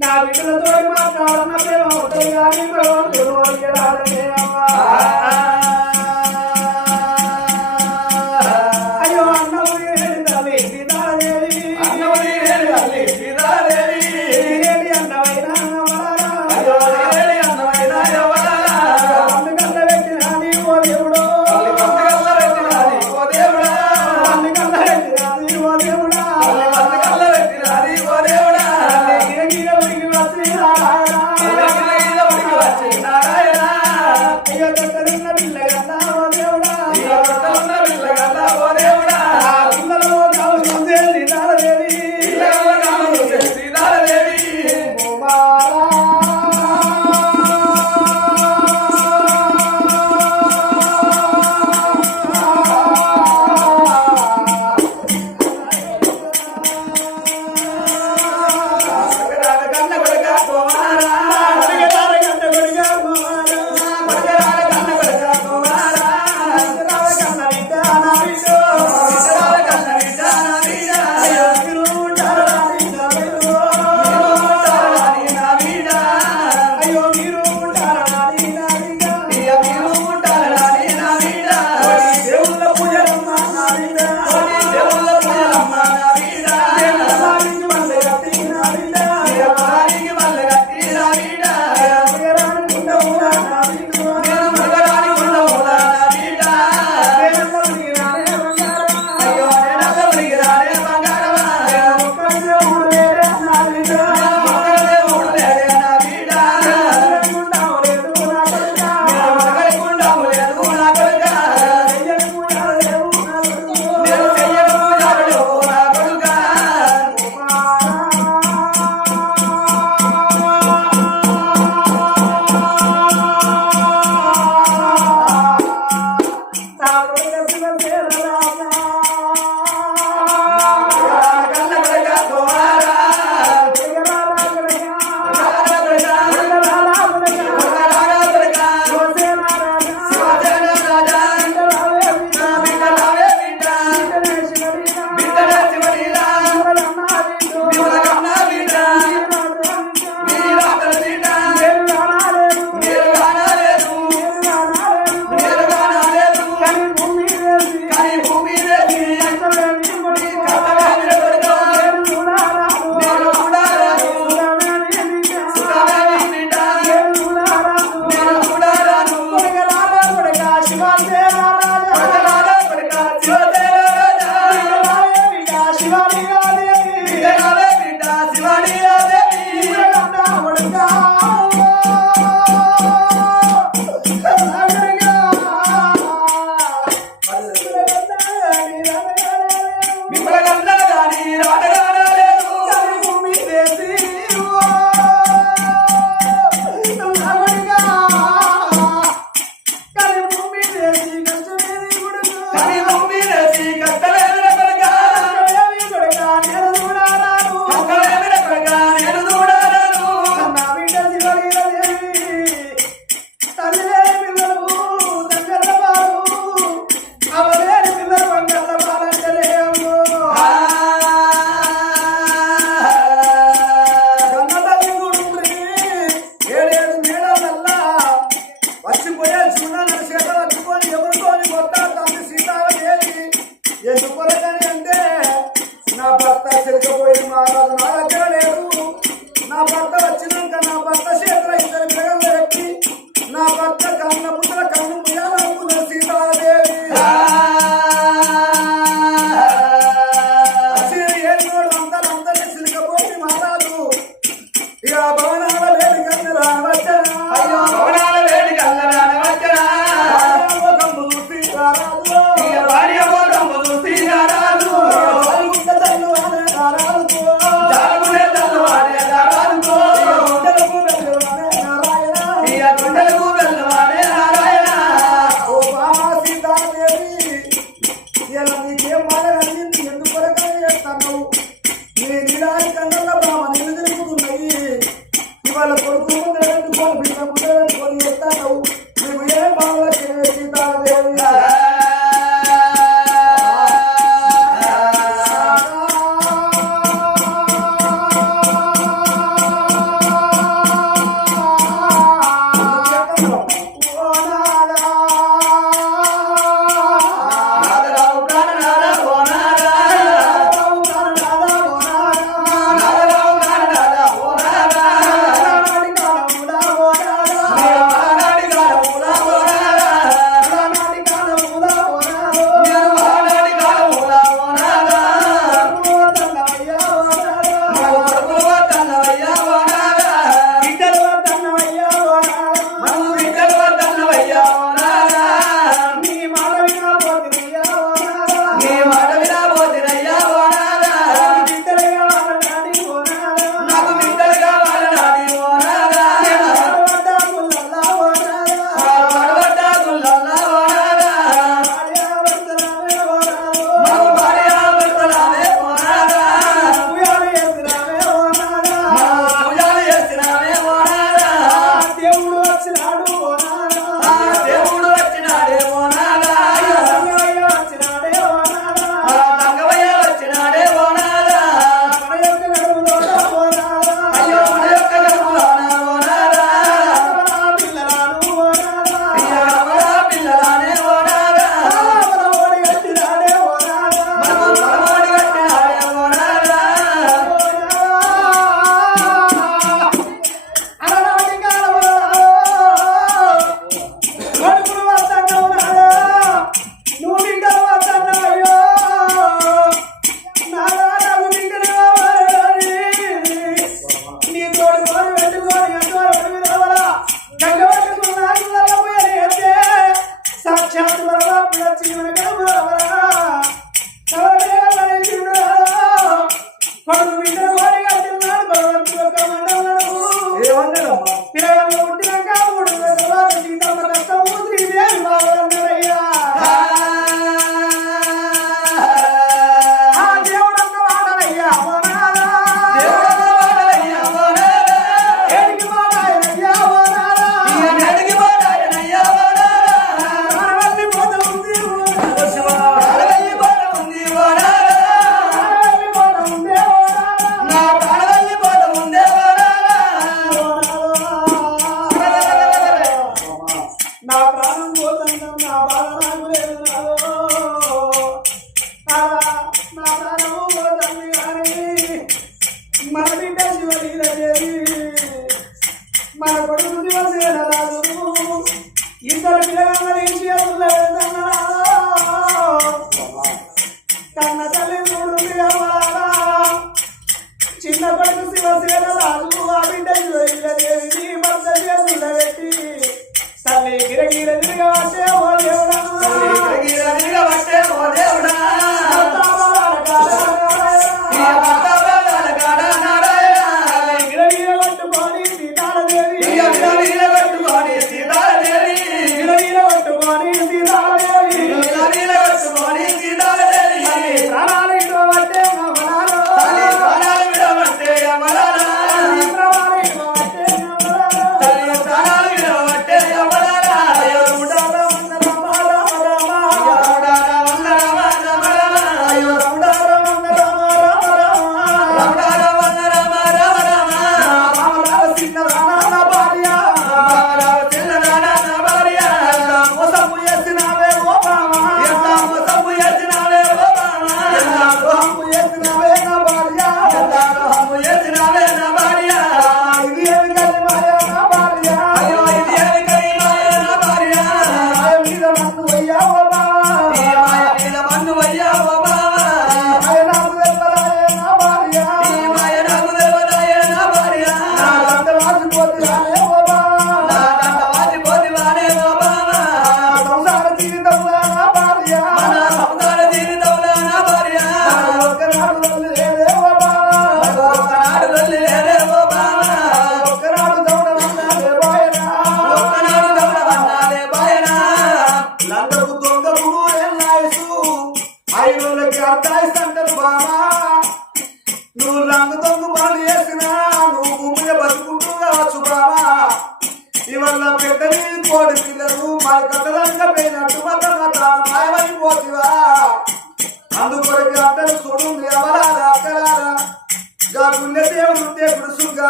నా బిడ్డలతో మాట్లాడన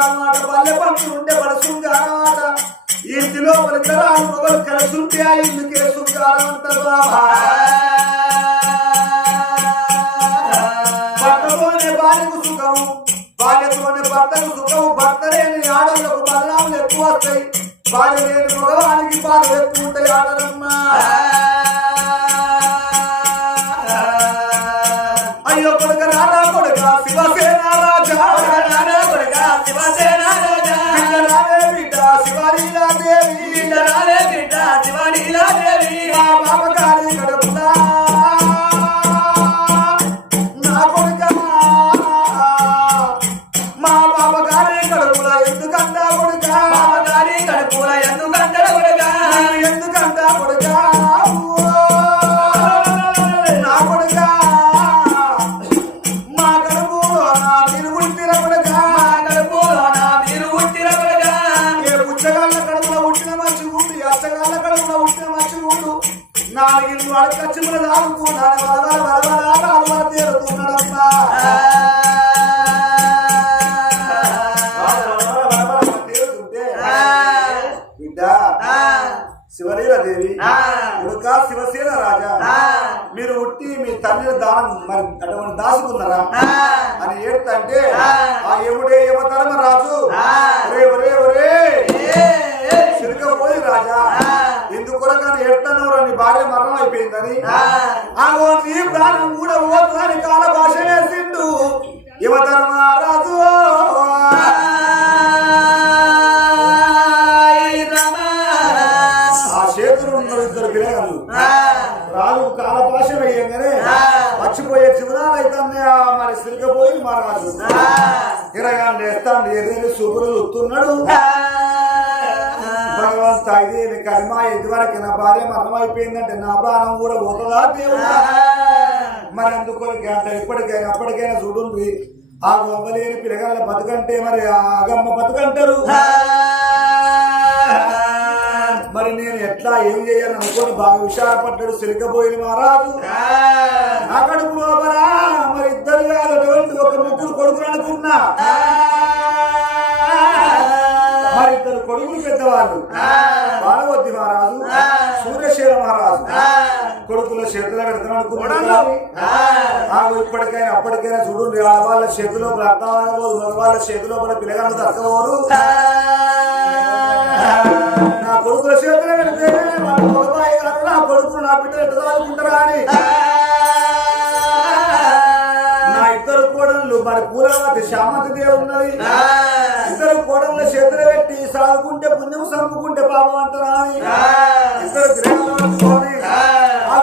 అన్నమాట పల్లె పంపి ఉండే పడుసుగా అన్నమాట ఇంటిలో పరికరాలు మొగలు కలిసుంటే ఆ ఇల్లు కేసుగా అంటారు బాబా భర్తతోనే భార్యకు సుఖం భార్యతోనే భర్తకు సుఖము భర్త లేని ఆడలకు బల్లాములు ఎక్కువ వస్తాయి భార్య లేని మగవానికి బాధలు ఎక్కువ ఉంటాయి ఆడరమ్మా ఎందుకంటా కొడుకా ఎందుకంటా కొడుక దేవి కొడుక శివసేన రాజా మీరు ఉట్టి మీ తండ్రిని దానం మరి అటువంటి దాచుకున్నారా అని ఏడుతంటే ఆ. ఎముడే యమధర్మ రాజు ఒరే ఒరే ఒరే సిరికపోయి రాజా ఎందుకొరకని ఏడుతున్నావు నీ భార్య మరణం అయిపోయిందని? ఆగో నీ ప్రాణం కూడా అని కాల భాష వేసిండు. యమధర్మ రాజు ఆ చేతులు ఉన్న ఇద్దరు పిల్లగాళ్ళు రాజు కాల భాష వేయంగానే మర్చిపోయే జీవనాలు అయితే మరి సిరికపోయి మహారాజు. తిరగాను నేస్తాను ఎర్రని శుభ్రులు వస్తున్నాడు భగవంత ఇది కర్మ ఇదివరకు నా భార్య మరణం అయిపోయిందంటే నా ప్రాణం కూడా పోతుందా? దేవుడా. మరి అందుకు గంట ఇప్పటికైనా అప్పటికైనా చూడుంది ఆ గొప్పలేని పిల్లగాళ్ళ బతుకంటే మరి ఆ అగమ్మ బతుకంటారు. మరి నేను ఎట్లా ఏం చేయాలని అనుకోని బాగా విచారపడ్డాడు సిరికపోయింది మహారాజు. లోపల మరి ఇద్దరు కాదు ఒక ముగ్గురు కొడుకులు అనుకున్నా కొడుకులు పెద్దవాళ్ళు. బాలవద్ది మహారాజు సూర్యశీల మహారాజు. కొడుకుల చేతిలో పెడతాను ఆగు ఇప్పటికైనా అప్పటికైనా చూడు వాళ్ళ చేతిలో వాళ్ళ చేతిలో మన పిల్లగాళ్ళు దక్కవరు నా కొడుకుల చేతిలో పెడితే నా కొడుకులు నా బిడ్డలు ఎట్లా చదువుకుంటారా ఆడ పూలవతి శ్యామతి ఉన్నది. ఇద్దరు కోడళ్ళ చేతులు పెట్టి సాగుకుంటే పుణ్యం సంపుకుంటే పాపం అంటారా ఇద్దరు గ్రహాలని ఆ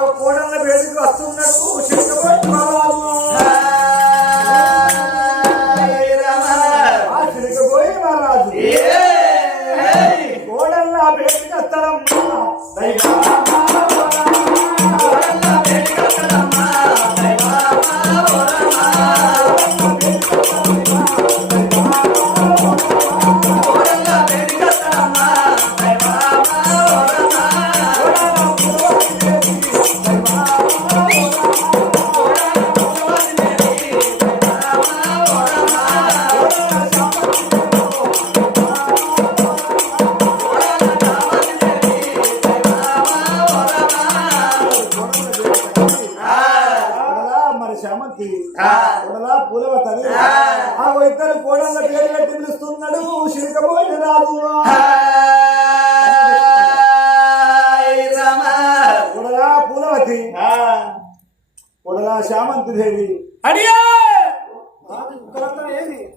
శ్యామంతి దేవి అడియా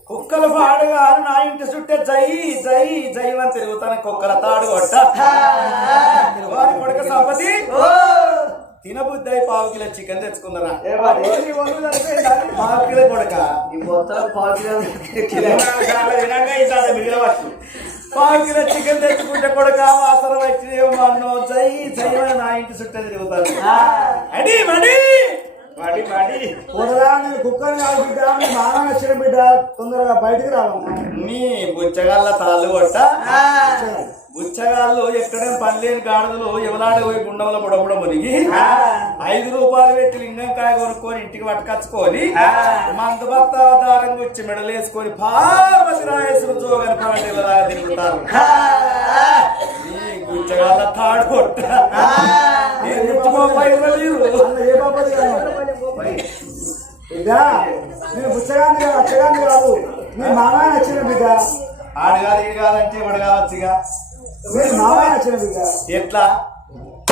కుక్కల పాడుగా నా ఇంటి చుట్టే జై జై జై అని తిరుగుతాను. కుక్కల తాడు కొట్ట. వారి కొడుక సంపతి? తినబుద్ధి అయి పావు కిలో చికెన్ తెచ్చుకుందరా? పావు కిలో కొడక. పావు కిలో చికెన్ తెచ్చుకుంటే కొడక వాసన వచ్చి మన్నో జై జై నా ఇంటి చుట్టే తిరుగుతాను అడి మడి నేను కుక్కని కాదు బిడ్డ మీ మామ నచ్చిన బిడ్డ. తొందరగా బయటికి రావమ్మా. నీ బుచ్చగాళ్ళ తాళ్ళు కొట్ట. బుచ్చగాళ్ళు ఎక్కడేం పని లేని గాడిదలు ఎవలాడే పోయి గుండంలో బుడబుడ మునిగి ఐదు రూపాయలు పెట్టి లింగంకాయ కొనుక్కొని ఇంటికి పట్టుకచ్చుకొని మందు భర్త దారం గుచ్చి మెడలేసుకొని పార్వతి రాయేశ్వర జోగని పాటలు తిరుగుతారు. ఉచ్చగాల తాడు కొట్ట. పుచ్చగాన్ని అచ్చగాన్ని కాదు మీ మామయ్య నచ్చిన బిడ్డ. ఆడగాలి కాదంటే మీరు మామయ్య నచ్చిన బిడ్డ. ఎట్లా?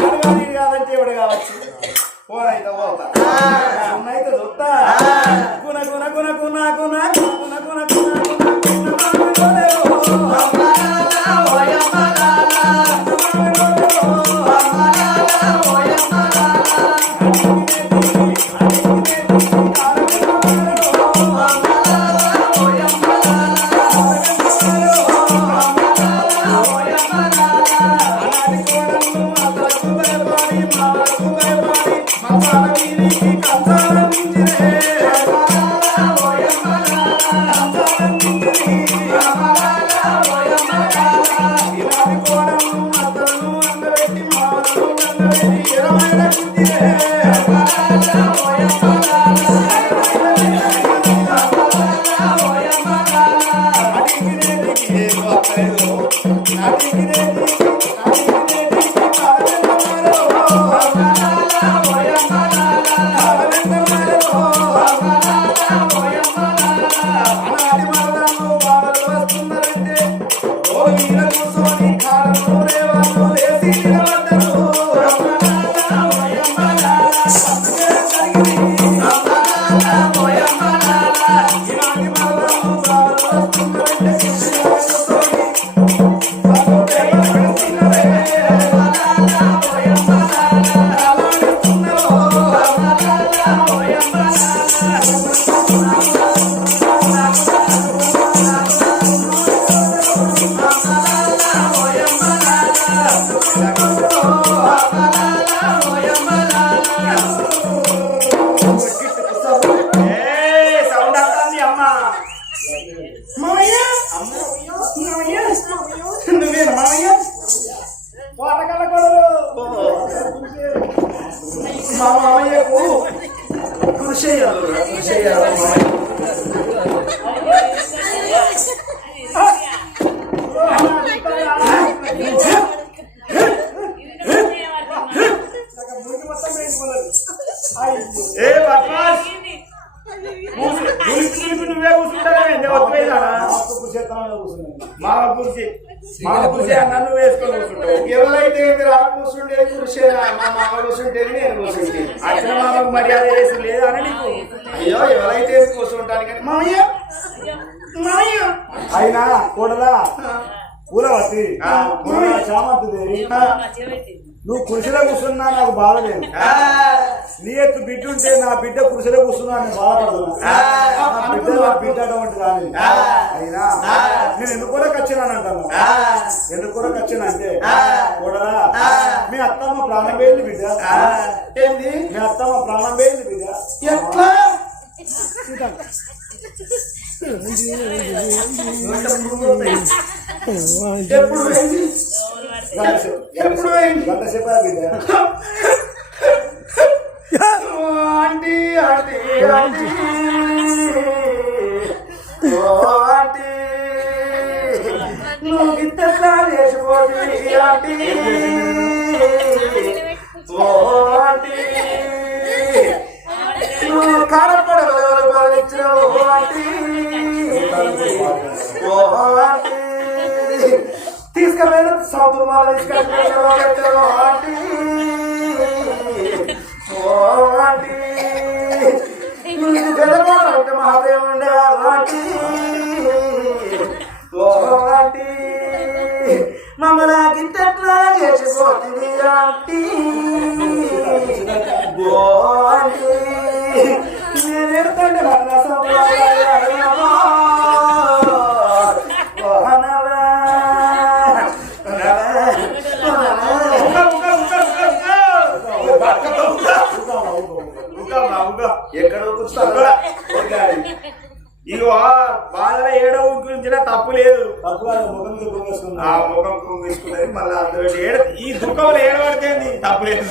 ఆడగాలి ఈడు కాదంటే ఇవిడ కావచ్చు పోరైతే పోతా. చూస్తా ficou 妈妈也苦，都谢谢了 guru, 妈 మామ కూర్చుంటే నేను కూర్చుంటే అచ్చిన మామకు మర్యాద చేసి లేదా అని నీకు? అయ్యో ఎవరైతే కూర్చుంటానికి మామయ్య! మామయ్య! అయినా కూడలా పూలవతి చామంతి దేవి నువ్వు కుర్చీలో కూర్చున్నా నాకు బాధ లేదు. నీ ఎత్తు బిడ్డ ఉంటే నా బిడ్డ కుర్చీలో కూర్చున్నా నేను బాధపడుతున్నా నా బిడ్డ అటువంటి రాని అయినా నేను ఎందుకు కూడా వచ్చినాను అంటాను? ఎందుకు కూడా వచ్చిన అంటే కూడలా మీ అత్తమ్మ ప్రాణం వేయండి బిడ్డ. ఏంది? మీ అత్తమ్మ ప్రాణం వేయండి బిడ్డ. ఎట్లా? ఎప్పుడు పోయింది ఎప్పుడు పోయింది ఆంటీ ఆంటీ ఆంటీ ఆంటీ నువ్వు గిత్తలా ఆంటీ ఓ ఆంటీ నువ్వు ఓ ఆంటీ? తీసుకెళ్ళిన సౌత్ మాల తీసుకెళ్ళి ఆంటీ ఓ మహాదేవ్ ఉండేవారు మమ్మల్ని గింతట్లా చేసిపోతుంది ఆంటీ ఆ ముఖం మళ్ళీ అందులో ఏడ ఈ దుఃఖంలో ఏడవడికేంది తప్పు లేదు.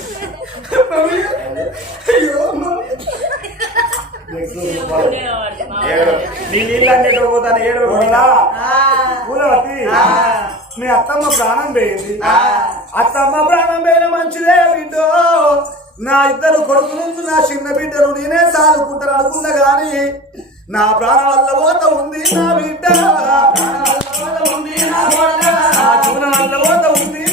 ఏడవ. నీ నీళ్ళు అన్నిటి పోతాను? కూడలా పూలవతి మీ అత్తమ్మ ప్రాణం పోయింది. అత్తమ్మ ప్రాణం పోయిన మంచిదే బిడ్డో. నా ఇద్దరు కొడుకులు నా చిన్న బిడ్డలు నేనే సాదుకుంటాను అనుకున్నా గాని నా ప్రాణాల ఉంది నా బిడ్డ. నా ప్రాణాల ఉంది నా బిడ్డ. నా చూనాల ఉంది